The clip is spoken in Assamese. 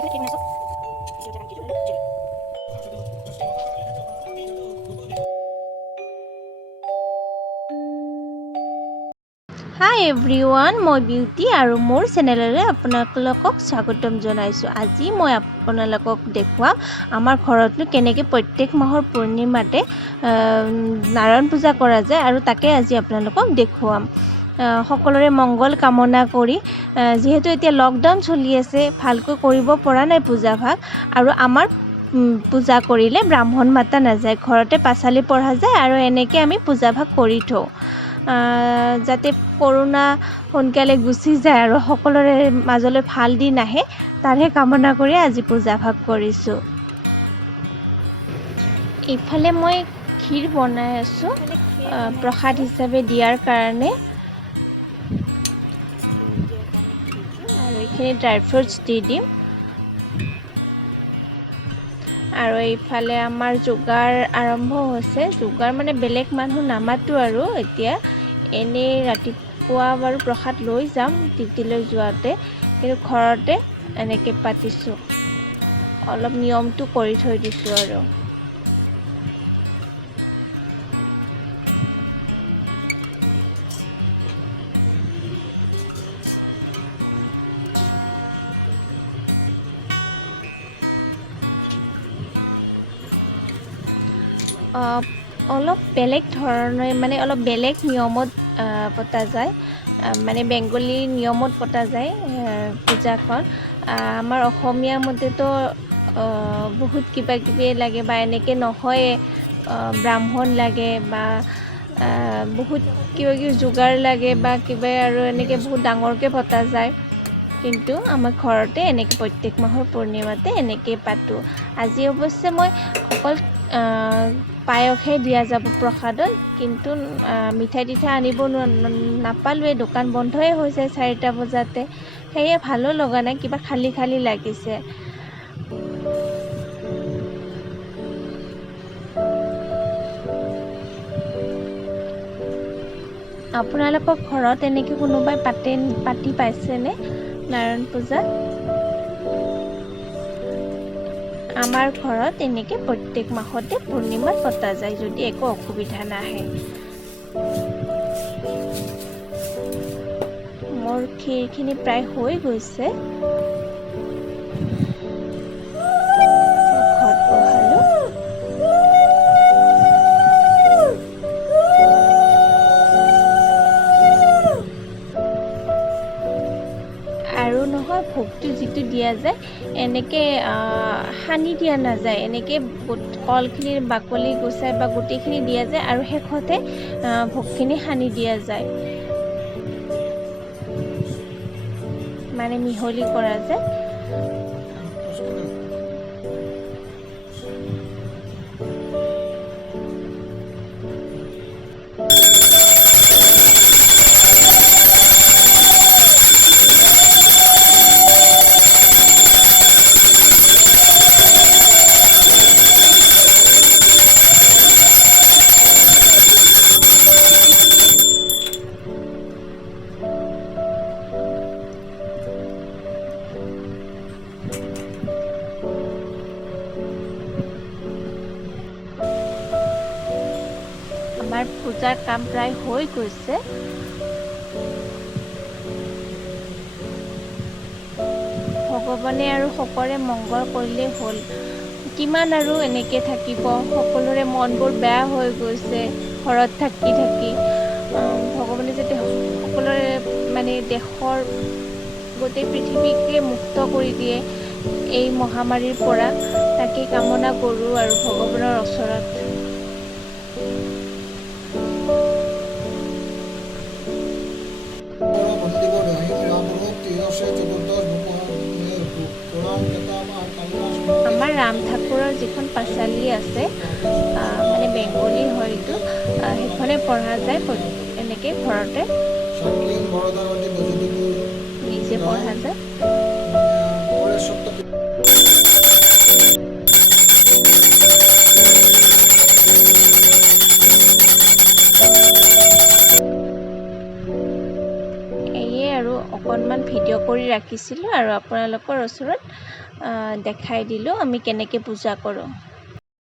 হাই এভৰিৱান, মই বিউটি আৰু মোৰ চেনেললৈ আপোনালোকক স্বাগতম জনাইছোঁ। আজি মই আপোনালোকক দেখুৱাম আমাৰ ঘৰতনো কেনেকৈ প্ৰত্যেক মাহৰ পূৰ্ণিমাতে নাৰায়ণ পূজা কৰা যায় আৰু তাকে আজি আপোনালোকক দেখুৱাম। সকলোৰে মংগল কামনা কৰি, যিহেতু এতিয়া লকডাউন চলি আছে, ভালকৈ কৰিব পৰা নাই পূজাভাগ, আৰু আমাৰ পূজা কৰিলে ব্ৰাহ্মণ মাতা নাযায়, ঘৰতে পাঁচালি পঢ়া যায় আৰু এনেকৈ আমি পূজাভাগ কৰি থওঁ, যাতে কৰোণা সোনকালে গুচি যায় আৰু সকলোৰে মাজলৈ ভাল দিন আহে, তাৰে কামনা কৰি আজি পূজাভাগ কৰিছোঁ। এইফালে মই ক্ষীৰ বনাই আছোঁ প্ৰসাদ হিচাপে দিয়াৰ কাৰণে, আৰু এইখিনি ড্ৰাই ফ্ৰুটছ দি দিম। আৰু এইফালে আমাৰ যোগাৰ আৰম্ভ হৈছে। যোগাৰ মানে বেলেগ মানুহ নামাতো আৰু এতিয়া এনেই ৰাতিপুৱা বাৰু প্ৰসাদ লৈ যাম ডিউটিলৈ যোৱাতে, কিন্তু ঘৰতে এনেকৈ পাতিছোঁ, অলপ নিয়মটো কৰি থৈ দিছোঁ আৰু। অলপ বেলেগ ধৰণে, মানে অলপ বেলেগ নিয়মত পতা যায়, মানে বেংগলী নিয়মত পতা যায় পূজাখন। আমাৰ অসমীয়া মতেতো বহুত কিবা কিবি লাগে বা এনেকৈ নহয়ে, ব্ৰাহ্মণ লাগে বা বহুত কিবা কিবি যোগাৰ লাগে বা কিবা, আৰু এনেকৈ বহুত ডাঙৰকৈ পতা যায়, কিন্তু আমাৰ ঘৰতে এনেকৈ প্ৰত্যেক মাহৰ পূৰ্ণিমাতে এনেকৈ পাতোঁ। আজি অৱশ্যে মই অকল পায়সহে দিয়া যাব প্ৰসাদত, কিন্তু মিঠাই তিঠাই আনিব নাপালোৱে, দোকান বন্ধই হৈ যায় 4টা বজাতে, সেয়ে ভালো লগা নাই, কিবা খালী খালী লাগিছে। আপোনালোকৰ ঘৰত এনেকৈ কোনোবাই পাতি পাইছেনে নাৰায়ণ পূজা? আমাৰ ঘৰত এনেকৈ প্ৰত্যেক মাহতে পূৰ্ণিমাত পতা যায়, যদি একো অসুবিধা নাহে। মোৰ ক্ষীৰখিনি প্ৰায় হৈ গৈছে, ঘট বহালোঁ। আৰু নহয়, ভোগটো যিটো দিয়া যায় এনেকৈ সানি দিয়া নাযায়, এনেকৈ কলখিনিৰ বাকলি গুচাই বা গোটেইখিনি দিয়া যায় আৰু শেষতে ভোগখিনি সানি দিয়া যায়, মানে মিহলি কৰা যায়। আমাৰ পূজাৰ কাম প্ৰায় হৈ গৈছে। ভগৱানে আৰু সকলোৰে মংগল কৰিলেই হ'ল, কিমান আৰু এনেকৈ থাকিব, সকলোৰে মনবোৰ বেয়া হৈ গৈছে ঘৰত থাকি থাকি। ভগৱানে যাতে সকলোৰে, মানে দেশৰ গোটেই পৃথিৱীকে মুক্ত কৰি দিয়ে এই মহামাৰীৰ পৰা, তাকে কামনা কৰোঁ আৰু ভগৱানৰ ওচৰত। আমাৰ ৰাম ঠাকুৰৰ যিখন পাঁচালি আছে, মানে বেংগলী হয় এইটো, সেইখনে পঢ়া যায় এনেকৈ ঘৰতে, নিজে পঢ়া যায়। এয়ে আৰু অকণমান ভিডিঅ' কৰি ৰাখিছিলোঁ আৰু আপোনালোকৰ ওচৰত দেখাই দিলোঁ আমি কেনেকৈ পূজা কৰোঁ।